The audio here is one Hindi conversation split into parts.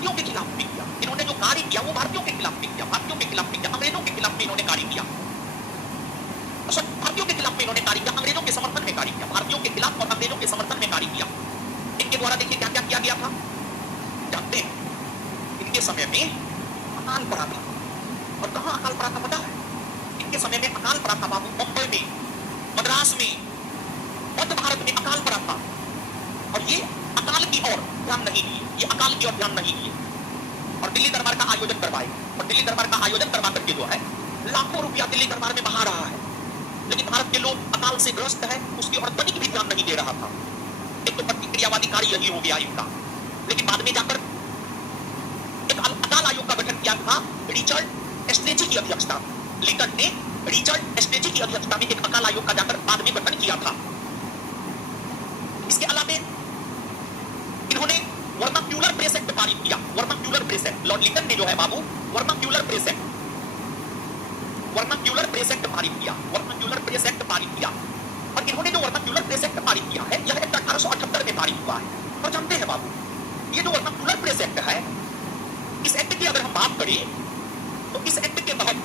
भारतीयों के खिलाफ भी किया। इन्होंने जो कार्य किया वो भारतीयों के खिलाफ भी किया, भारतीयों के खिलाफ भी किया, अंग्रेजों के खिलाफ भी इन्होंने कार्य किया। भारतीयों के खिलाफ में इन्होंने कार्य किया, अंग्रेजों के समर्थन में कार्य किया, भारतीयों के खिलाफ और अंग्रेजों के समर्थन में कार्य किया। इनके द्वारा देखिए क्या क्या किया गया था, जानते हैं? इनके समय में अकाल पड़ा था। और कहां अकाल पड़ा था पता है? इनके समय में अकाल पड़ा था बाबू, मुंबई में, मद्रास में, मध्य भारत में अकाल पड़ा था। और ये अकाल की ओर ध्यान नहीं दिए, ये अकाल की ओर ध्यान नहीं दिए और दिल्ली दरबार का आयोजन करवाए। और दिल्ली दरबार का आयोजन करवा करके जो है लाखों रुपया दिल्ली दरबार में बहा रहा है। लेकिन भारत के लोग अकाल से ग्रस्त है, उसकी ओर तनिक भी ध्यान नहीं दे रहा था। एक तो प्रतिक्रियावादी कार्य यही हो गया इनका। लेकिन बाद में जाकर एक अकाल आयोग का गठन किया था रिचर्ड एस्ट्रेची की अध्यक्षता में। लिंकन ने रिचर्ड एस्ट्रेची की अध्यक्षता में एक अकाल आयोग का जाकर बाद में गठन किया था। इसके अलावा इन्होंने वर्नाक्यूलर प्रेस एक्ट पारित किया। Vernacular press act, Lord Lincoln ने जो है बाबू वर्नाक्यूलर प्रेस एक्ट पारित किया, वर्नाक्यूलर प्रेस एक्ट पारित किया। और इन्होंने जो वर्नाक्यूलर प्रेस एक्ट पारित किया है यह एक्ट 1878 में पारित हुआ है। और जानते हैं बाबू, ये जो वर्नाक्यूलर प्रेस एक्ट है, इस एक्ट की अगर हम बात करें तो इस एक्ट के तहत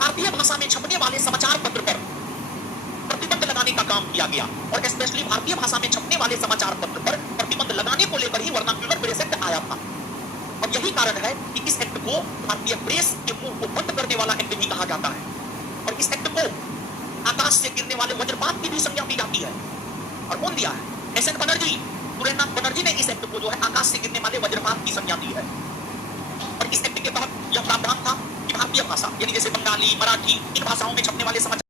भारतीय भाषा में छपने वाले समाचार पत्र पर प्रतिबंध लगाने का काम किया गया। और स्पेशली भारतीय भाषा में छपने वाले समाचार पत्र पर प्रतिबंध लगाने को लेकर ही वर्नाक्यूलर प्रेस एक्ट आया था। और यही कारण है कि इस एक्ट को भारतीय प्रेस के मुंह को बंद करने वाला एक्ट भी कहा जाता है। और इस एक्ट को आकाश से गिरने वाले वज्रपात की भी संज्ञा दी जाती है। और कौन दिया है? एस.एन. बनर्जी, सुरेंद्रनाथ बनर्जी ने इस एक्ट को जो है आकाश से गिरने वाले वज्रपात की संज्ञा दी है। और इस एक्ट के तहत यह प्रावधान था कि भारतीय भाषा यानी जैसे बंगाली, मराठी, इन भाषाओं में छपने वाले समाचार